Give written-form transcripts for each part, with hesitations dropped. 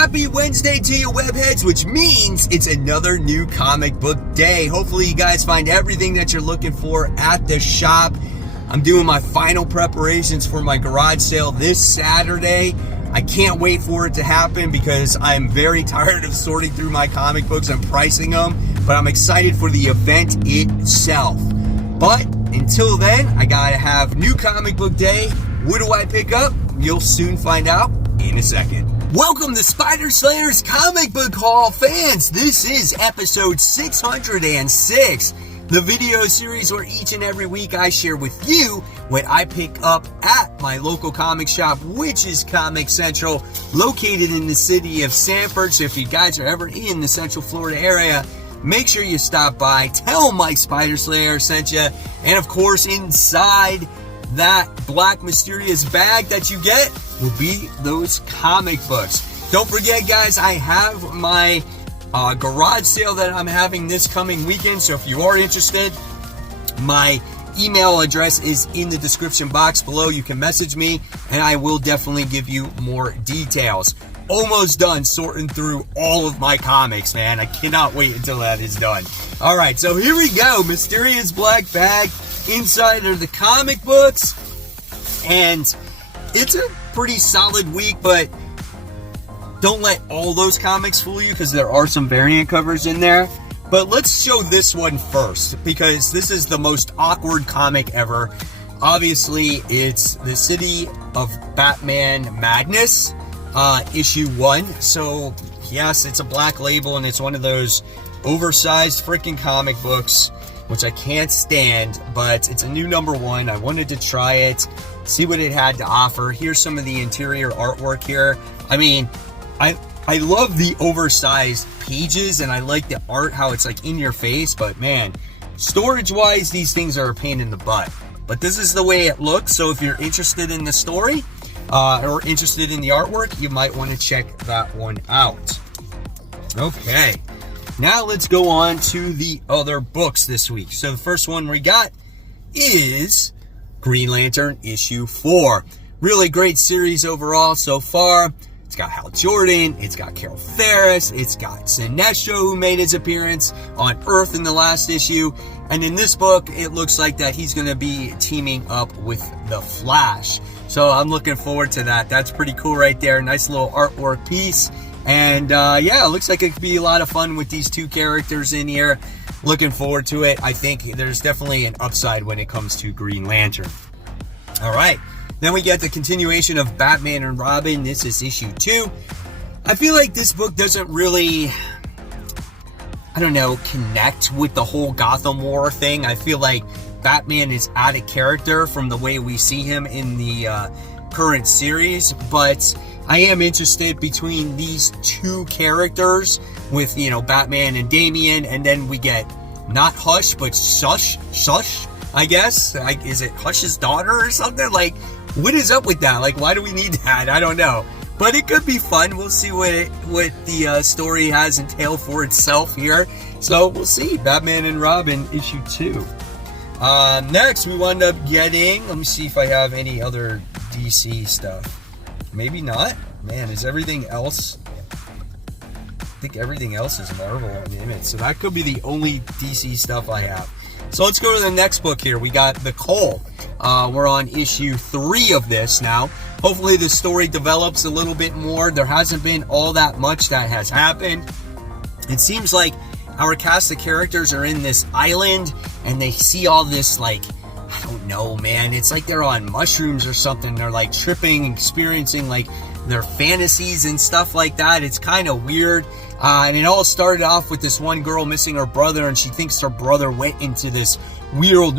Happy Wednesday to you webheads, which means it's another new comic book day. Hopefully you guys find everything that you're looking for at the shop. I'm doing my final preparations for my garage sale this Saturday. I can't wait for it to happen because I'm very tired of sorting through my comic books and pricing them, but I'm excited for the event itself. But until then, I gotta have new comic book day. What do I pick up? You'll soon find out in a second. Welcome to Spider Slayer's Comic Book Haul, fans. This is episode 606, the video series where each and every week I share with you what I pick up at my local comic shop, which is Comic Central, located in the city of Sanford. So if you guys are ever in the Central Florida area, make sure you stop by, tell Mike Spider Slayer sent you, and of course inside that black mysterious bag that you get will be those comic books. Don't forget, guys, I have my garage sale that I'm having this coming weekend, so if you are interested, my email address is in the description box below. You can message me and I will definitely give you more details. Almost done sorting through all of my comics, man. I cannot wait until that is done. All right, so here we go. Mysterious black bag. Inside are the comic books, and it's a pretty solid week, but don't let all those comics fool you because there are some variant covers in there. But let's show this one first because this is the most awkward comic ever. Obviously, it's the City of Batman Madness, issue 1. So yes, it's a black label and it's one of those oversized freaking comic books, which I can't stand, but it's a new number 1. I wanted to try it, see what it had to offer. Here's some of the interior artwork here. I mean, I love the oversized pages and I like the art, how it's like in your face, but man, storage-wise, these things are a pain in the butt. But this is the way it looks, so if you're interested in the story or interested in the artwork, you might want to check that one out. Okay. Now let's go on to the other books this week. So the first one we got is Green Lantern issue 4. Really great series overall so far. It's got Hal Jordan, it's got Carol Ferris, it's got Sinestro, who made his appearance on Earth in the last issue. And in this book, it looks like that he's going to be teaming up with the Flash. So I'm looking forward to that. That's pretty cool right there. Nice little artwork piece. And yeah, it looks like it could be a lot of fun with these two characters in here. Looking forward to it. I think there's definitely an upside when it comes to Green Lantern. All right, then we get the continuation of Batman and Robin. This is issue 2. I feel like this book doesn't really, I don't know, connect with the whole Gotham War thing. I feel like Batman is out of character from the way we see him in the current series, but I am interested between these two characters with, you know, Batman and Damian, and then we get not Hush, but Shush, I guess. Like, is it Hush's daughter or something? Like, what is up with that? Like, why do we need that? I don't know. But it could be fun. We'll see what the story has entailed for itself here. So we'll see. Batman and Robin issue 2. Next, we wound up getting, let me see if I have any other DC stuff. Maybe not. Man, is everything else? I think everything else is Marvel and Image. So that could be the only DC stuff I have. So let's go to the next book here. We got The Cull. We're on issue 3 of this now. Hopefully the story develops a little bit more. There hasn't been all that much that has happened. It seems like our cast of characters are in this island and they see all this, like, I don't know, man. It's like they're on mushrooms or something. They're like tripping, experiencing like their fantasies and stuff like that. It's kind of weird. And it all started off with this one girl missing her brother, and she thinks her brother went into this weird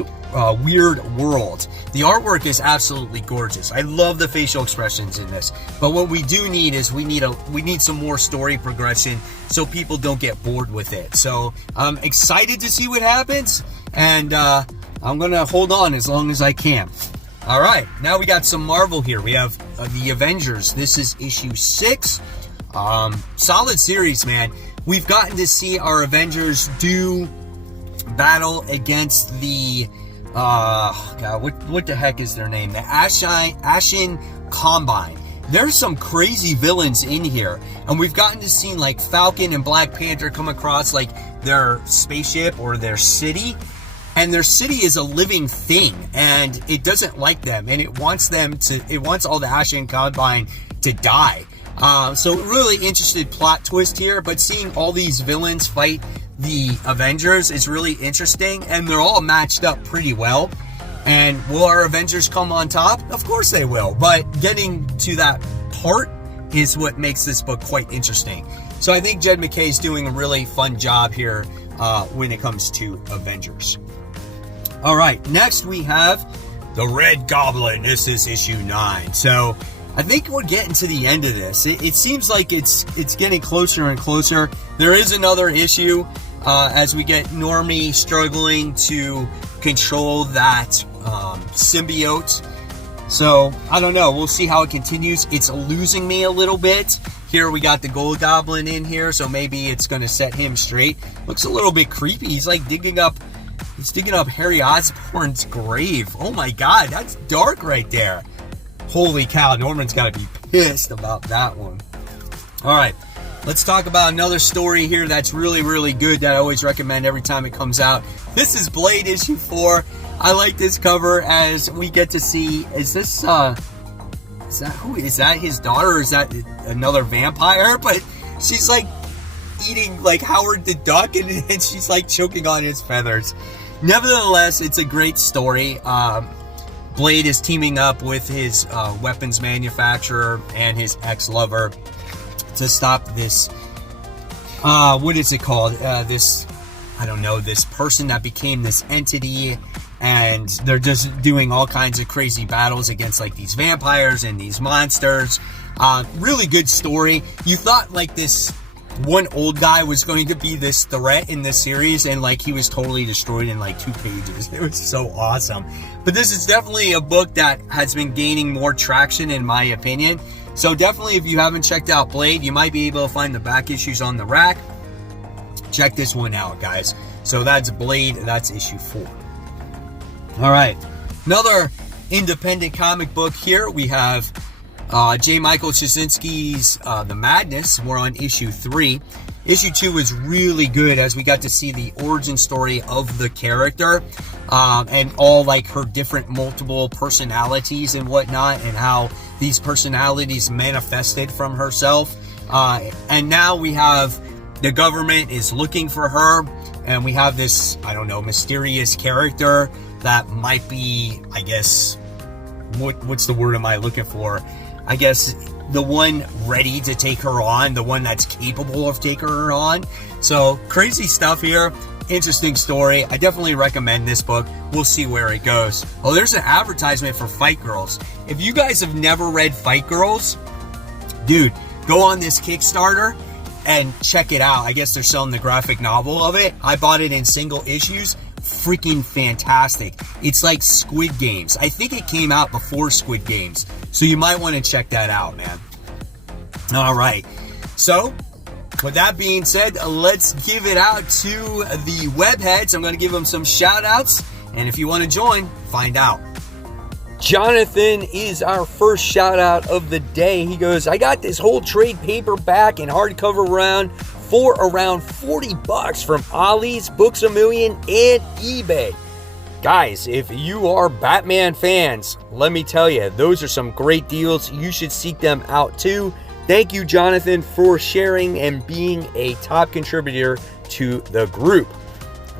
world. The artwork is absolutely gorgeous. I love the facial expressions in this. But what we do need is we need some more story progression so people don't get bored with it. So I'm excited to see what happens, and I'm gonna hold on as long as I can. All right, now we got some Marvel here. We have the Avengers. This is issue 6. Solid series, man. We've gotten to see our Avengers do battle against the God, what the heck is their name? The Ashen Combine. there's some crazy villains in here. And we've gotten to see like Falcon and Black Panther come across like their spaceship or their city. And their city is a living thing, and it doesn't like them, and it wants all the Ashen Combine to die. So really interesting plot twist here, but seeing all these villains fight the Avengers is really interesting, and they're all matched up pretty well. And will our Avengers come on top? Of course they will, but getting to that part is what makes this book quite interesting. So I think Jed MacKay is doing a really fun job here when it comes to Avengers. All right, next we have the Red Goblin. This is issue 9. So I think we're getting to the end of this. It seems like it's getting closer and closer. There is another issue as we get Normie struggling to control that symbiote. So I don't know. We'll see how it continues. It's losing me a little bit. Here we got the Gold Goblin in here, so maybe it's going to set him straight. Looks a little bit creepy. He's like digging up Harry Osborn's grave. Oh my God, that's dark right there. Holy cow, Norman's got to be pissed about that one. All right, let's talk about another story here that's really, really good that I always recommend every time it comes out. This is Blade issue 4. I like this cover as we get to see, is that his daughter, or is that another vampire? But she's like eating like Howard the Duck, and she's like choking on his feathers. Nevertheless, it's a great story. Blade is teaming up with his weapons manufacturer and his ex-lover to stop this, what is it called? This person that became this entity, and they're just doing all kinds of crazy battles against like these vampires and these monsters. Really good story. You thought like this one old guy was going to be this threat in this series, and like he was totally destroyed in like 2 pages. It was so awesome. But this is definitely a book that has been gaining more traction in my opinion. So definitely, if you haven't checked out Blade, you might be able to find the back issues on the rack. Check this one out, guys. So that's Blade, that's issue 4. All right, another independent comic book here. We have J. Michael Straczynski's The Madness. We're on issue 3. Issue 2 was really good as we got to see the origin story of the character and all like her different multiple personalities and whatnot, and how these personalities manifested from herself. And now we have the government is looking for her, and we have this, I don't know, mysterious character that might be, I guess, what's the word am I looking for? I guess the one ready to take her on, the one that's capable of taking her on. So crazy stuff here. Interesting story. I definitely recommend this book. We'll see where it goes. Oh, there's an advertisement for Fight Girls. If you guys have never read Fight Girls, dude, go on this Kickstarter and check it out. I guess they're selling the graphic novel of it. I bought it in single issues. Freaking fantastic. It's like Squid Games. I think it came out before Squid Games, so you might want to check that out, man. All right, so with that being said, let's give it out to the webheads. I'm going to give them some shout outs, and if you want to join, find out. Jonathan is our first shout out of the day. He goes, I got this whole trade paperback and hardcover round for around $40 from Ollie's, Books A Million, and eBay. Guys, if you are Batman fans, let me tell you, those are some great deals. You should seek them out too. Thank you, Jonathan, for sharing and being a top contributor to the group.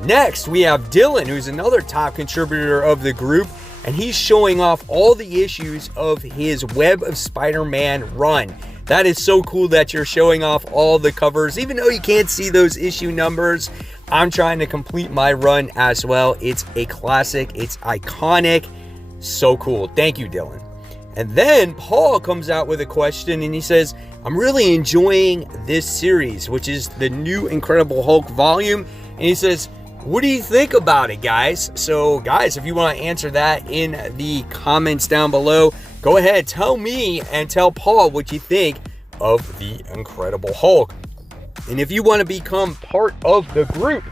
Next, we have Dylan, who's another top contributor of the group, and he's showing off all the issues of his Web of Spider-Man run. That is so cool that you're showing off all the covers. Even though you can't see those issue numbers, I'm trying to complete my run as well. It's a classic. It's iconic. So cool. Thank you, Dylan. And then Paul comes out with a question, and he says, I'm really enjoying this series, which is the new Incredible Hulk volume. And he says, what do you think about it, guys? So, guys, if you want to answer that in the comments down below, go ahead, tell me and tell Paul what you think of the Incredible Hulk. And if you want to become part of the group,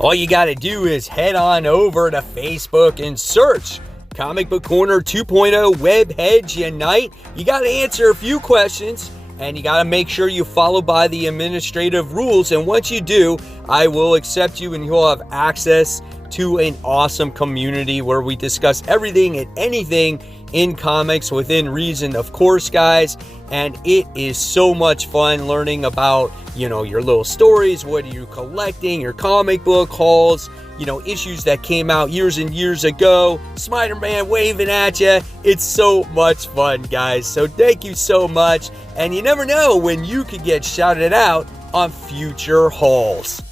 all you got to do is head on over to Facebook and search Comic Book Corner 2.0 Web Hedge Unite. You got to answer a few questions, and you got to make sure you follow by the administrative rules. And once you do, I will accept you, and you'll have access to an awesome community where we discuss everything and anything in comics within reason, of course, guys. And it is so much fun learning about, you know, your little stories, what are you collecting, your comic book hauls, you know, issues that came out years and years ago, Spider-Man waving at you. It's so much fun, guys. So thank you so much. And you never know when you could get shouted out on future hauls.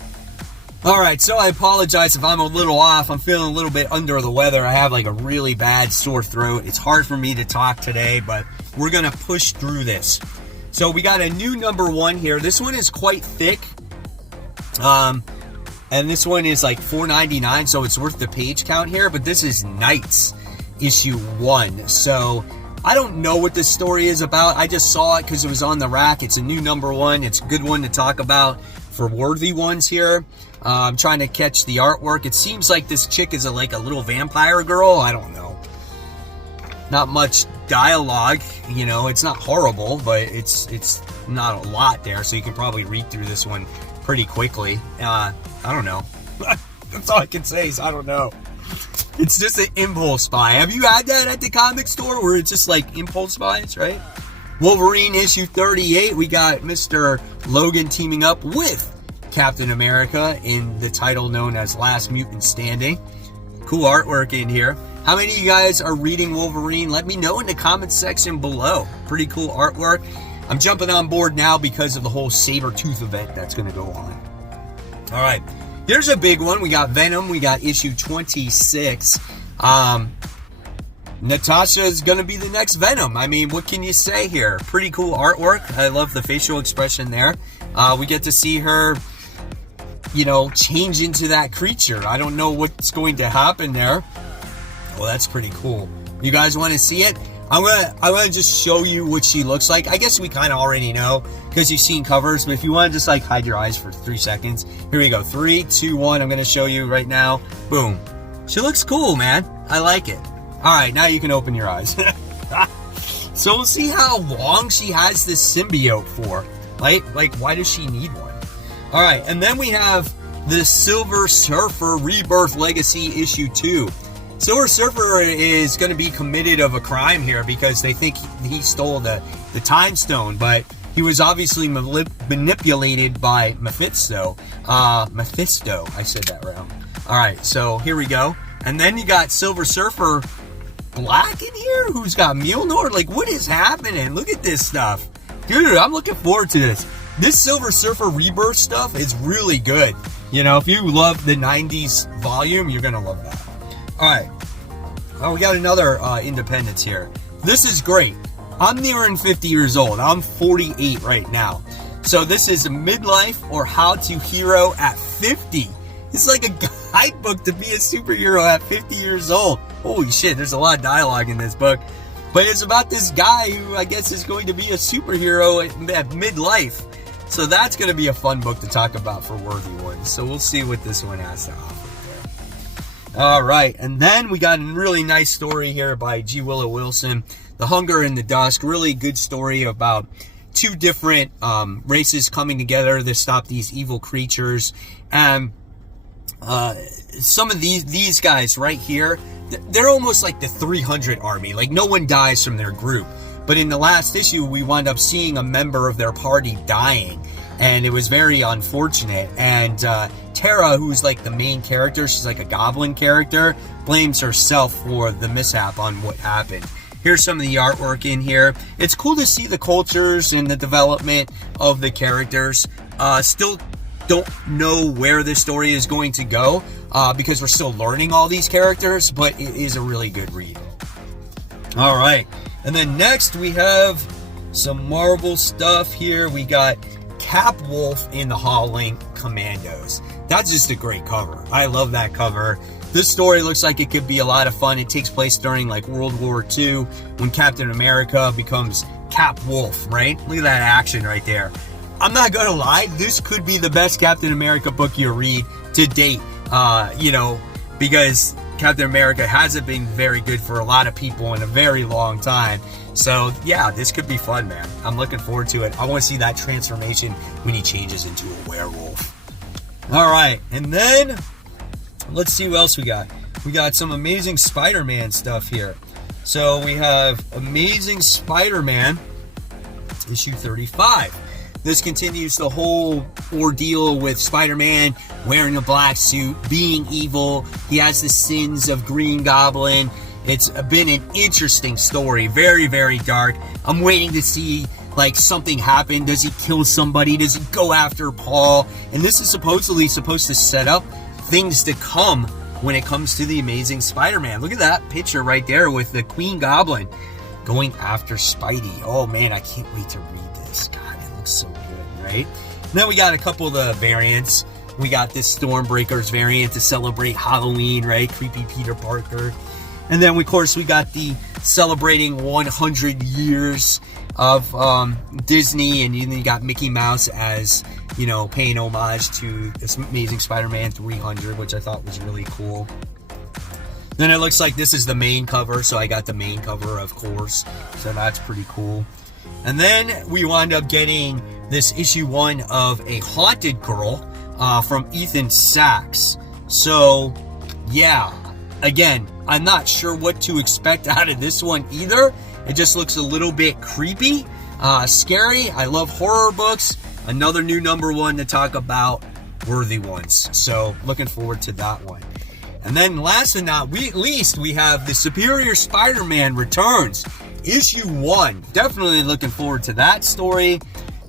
All right, so I apologize if I'm a little off. I'm feeling a little bit under the weather. I have like a really bad sore throat. It's hard for me to talk today, but we're going to push through this. So we got a new number 1 here. This one is quite thick. And this one is like $4.99, so it's worth the page count here. But this is Knights, issue 1. So I don't know what this story is about. I just saw it because it was on the rack. It's a new number 1. It's a good one to talk about for worthy ones here. I'm trying to catch the artwork. It seems like this chick is like a little vampire girl. I don't know. Not much dialogue, you know. It's not horrible, but it's not a lot there, so you can probably read through this one pretty quickly. I don't know. That's all I can say is I don't know. It's just an impulse buy. Have you had that at the comic store where it's just like impulse buys, right? Wolverine issue 38. We got Mr. Logan teaming up with Captain America in the title known as Last Mutant Standing. Cool artwork in here. How many of you guys are reading Wolverine? Let me know in the comments section below. Pretty cool artwork. I'm jumping on board now because of the whole Sabretooth event that's going to go on. All right, here's a big one. We got Venom. We got issue 26. Natasha is going to be the next Venom. I mean, what can you say here? Pretty cool artwork. I love the facial expression there. We get to see her, you know, change into that creature. I don't know what's going to happen there. Well, that's pretty cool. You guys want to see it? I'm gonna just show you what she looks like. I guess we kind of already know because you've seen covers, but if you want to just like hide your eyes for 3 seconds, here we go. 3, 2, 1. I'm gonna show you right now. Boom. She looks cool, man. I like it. All right, now you can open your eyes. So we'll see how long she has this symbiote for. Like, why does she need one? All right, and then we have the Silver Surfer Rebirth Legacy issue 2. Silver Surfer is going to be committed of a crime here because they think he stole the Time Stone, but he was obviously manipulated by Mephisto. Mephisto, I said that wrong. All right, so here we go. And then you got Silver Surfer Black in here, who's got Mjolnir. Like, what is happening? Look at this stuff. Dude, I'm looking forward to this. This Silver Surfer Rebirth stuff is really good. You know, if you love the 90s volume, you're going to love that. All right. Oh, we got another Independence here. This is great. I'm nearing 50 years old. I'm 48 right now. So this is a midlife or how to hero at 50. It's like a guidebook to be a superhero at 50 years old. Holy shit, there's a lot of dialogue in this book. But it's about this guy who I guess is going to be a superhero at midlife. So that's going to be a fun book to talk about for worthy ones. So we'll see what this one has to offer there. All right, and then we got a really nice story here by G. Willow Wilson, The Hunger and the Dusk. Really good story about two different races coming together to stop these evil creatures. And some of these guys right here, they're almost like the 300 army. Like, no one dies from their group. But in the last issue, we wound up seeing a member of their party dying. And it was very unfortunate. And Tara, who's like the main character, she's like a goblin character, blames herself for the mishap on what happened. Here's some of the artwork in here. It's cool to see the cultures and the development of the characters. Still don't know where this story is going to go because we're still learning all these characters, but it is a really good read. All right. And then next we have some Marvel stuff here. We got Cap Wolf in the Howling Commandos. That's just a great cover. I love that cover. This story looks like it could be a lot of fun. It takes place during like World War II when Captain America becomes Cap Wolf, right? Look at that action right there. I'm not gonna lie, this could be the best Captain America book you read to date, you know, because Captain America hasn't been very good for a lot of people in a very long time. So yeah, this could be fun, man. I'm looking forward to it. I want to see that transformation when he changes into a werewolf. All right, and then let's see what else we got. We got some Amazing Spider-Man stuff here. So we have Amazing Spider-Man issue 35. This continues the whole ordeal with Spider-Man wearing a black suit, being evil. He has the sins of Green Goblin. It's been an interesting story. Very, very dark. I'm waiting to see, like, something happen. Does he kill somebody? Does he go after Paul? And this is supposedly supposed to set up things to come when it comes to the Amazing Spider-Man. Look at that picture right there with the Queen Goblin going after Spidey. Oh, man, I can't wait to read this. God, it looks so good, right? Then we got a couple of the variants. We got this Stormbreakers variant to celebrate Halloween, right? Creepy Peter Parker. And then, of course, we got the celebrating 100 years of Disney, and then you got Mickey Mouse as, you know, paying homage to this Amazing Spider-Man 300, which I thought was really cool. Then it looks like this is the main cover, so I got the main cover, of course, so that's pretty cool. And then we wound up getting this issue 1 of A Haunted Girl from Ethan Sachs. So, yeah, again, I'm not sure what to expect out of this one either. It just looks a little bit creepy, scary. I love horror books. Another new #1 to talk about, Worthy Ones. So looking forward to that one. And then last but not least, we have the Superior Spider-Man Returns, issue 1. Definitely looking forward to that story.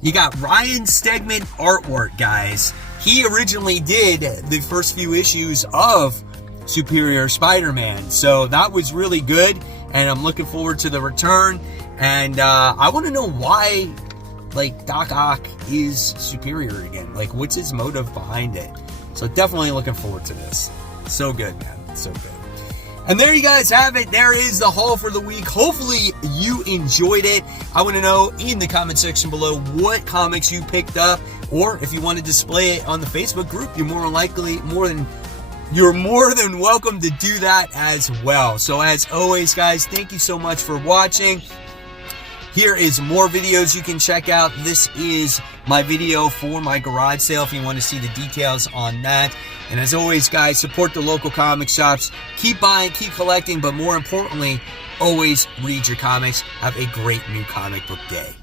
You got Ryan Stegman artwork, guys. He originally did the first few issues of Superior Spider-Man, so that was really good, and I'm looking forward to the return. And I want to know why, like, Doc Ock is superior again. Like, what's his motive behind it? So definitely looking forward to this. So good, man. So good. And there you guys have it. There is the haul for the week. Hopefully you enjoyed it. I want to know in the comment section below what comics you picked up, or if you want to display it on the Facebook group, you're more than welcome to do that as well. So as always, guys, thank you so much for watching. Here is more videos you can check out. This is my video for my garage sale if you want to see the details on that. And as always, guys, support the local comic shops. Keep buying, keep collecting, but more importantly, always read your comics. Have a great new comic book day.